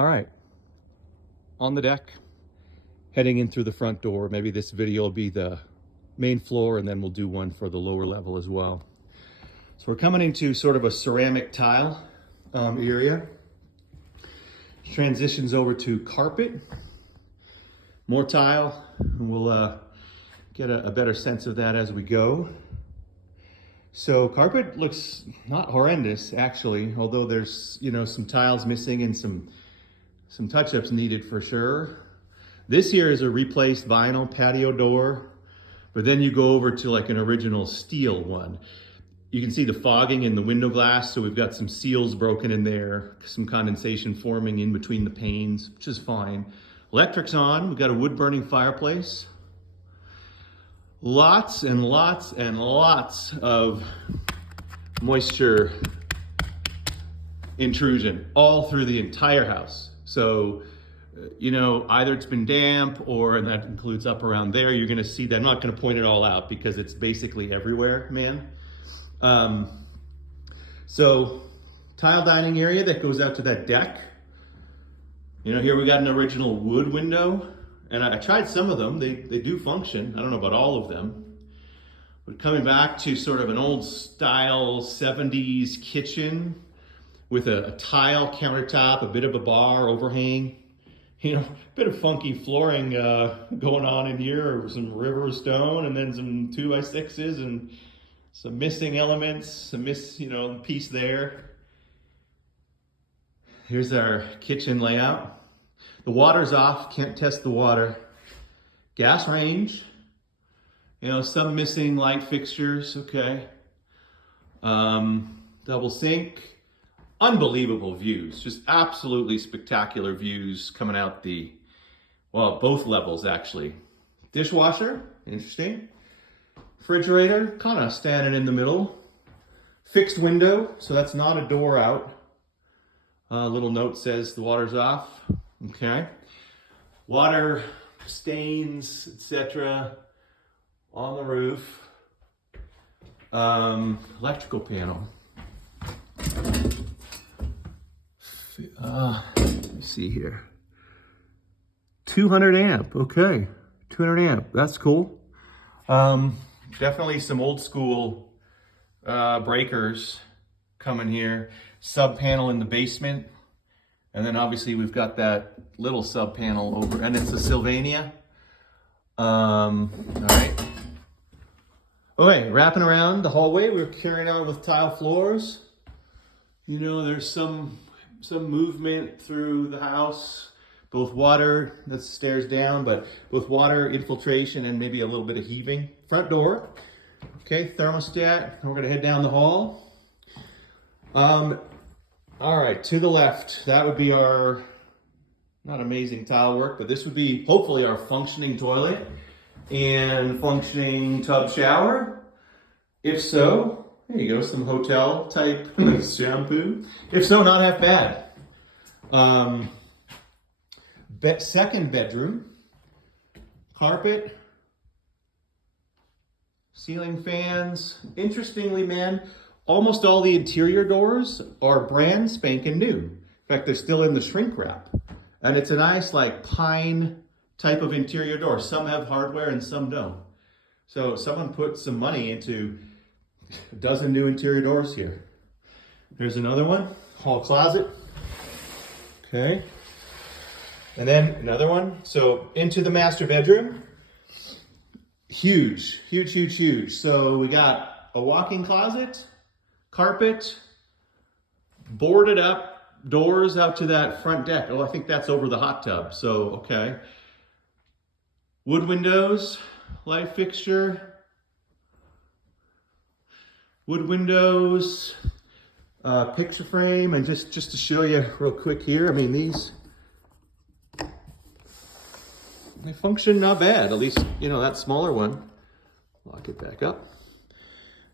All right, on the deck, heading in through the front door. Maybe this video will be the main floor, and then we'll do one for the lower level as well. So we're coming into sort of a ceramic tile area. Transitions over to carpet, more tile, and we'll get a better sense of that as we go. So carpet looks not horrendous actually, although there's, you know, some tiles missing and some touch-ups needed for sure. This here is a replaced vinyl patio door, but then you go over to like an original steel one. You can see the fogging in the window glass, so we've got some seals broken in there, some condensation forming in between the panes, which is fine. Electric's on, we've got a wood-burning fireplace. Lots and lots and lots of moisture intrusion all through the entire house. So, you know, either it's been damp or, and that includes up around there, you're gonna see that. I'm not gonna point it all out because it's basically everywhere, man. So tile dining area that goes out to that deck. You know, here we got an original wood window, and I tried some of them. They do function. I don't know about all of them. But coming back to sort of an old style 70s kitchen with a tile countertop, a bit of a bar overhang, you know, a bit of funky flooring going on in here, some river stone, and then some 2x6s and some missing elements, some piece there. Here's our kitchen layout. The water's off, can't test the water. Gas range, you know, some missing light fixtures, okay. Double sink, unbelievable views, just absolutely spectacular views coming out both levels actually. Dishwasher, interesting. Refrigerator, kind of standing in the middle. Fixed window, so that's not a door out. Little note says the water's off. Okay. Water stains, etc. on the roof. Electrical panel. Let me see here. 200 amp, okay. 200 amp, that's cool. Definitely some old school breakers coming here. Sub panel in the basement. And then obviously we've got that little sub panel over, and it's a Sylvania. All right. Okay, wrapping around the hallway, we're carrying on with tile floors. You know, there's some movement through the house. Both water, that's stairs down, but both water infiltration and maybe a little bit of heaving. Front door, okay, thermostat. We're gonna head down the hall. All right, to the left, that would be our, not amazing tile work, but this would be hopefully our functioning toilet and functioning tub shower. If so, there you go, some hotel type shampoo. If so, not half bad. Second bedroom, carpet, ceiling fans. Interestingly, man, almost all the interior doors are brand spanking new. In fact, they're still in the shrink wrap. And it's a nice like pine type of interior door. Some have hardware and some don't. So someone put some money into a dozen new interior doors here. There's another one, hall closet. Okay. And then another one. So into the master bedroom. Huge, huge, huge, huge. So we got a walk-in closet, carpet, boarded up doors out to that front deck. Oh, I think that's over the hot tub. So, okay. Wood windows, light fixture, wood windows, picture frame. And just to show you real quick here, I mean, they function not bad, at least, you know, that smaller one. Lock it back up.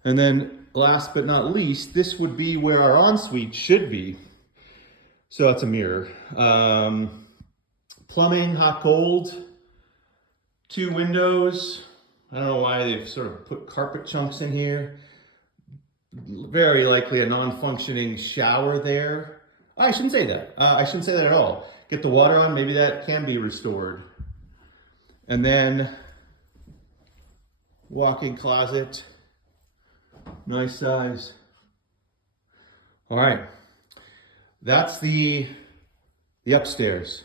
And then last but not least, this would be where our ensuite should be. So that's a mirror. Plumbing, hot, cold, 2 windows. I don't know why they've sort of put carpet chunks in here. Very likely a non-functioning shower there. I shouldn't say that. I shouldn't say that at all. Get the water on, maybe that can be restored. And then walk-in closet, nice size. All right, that's the upstairs.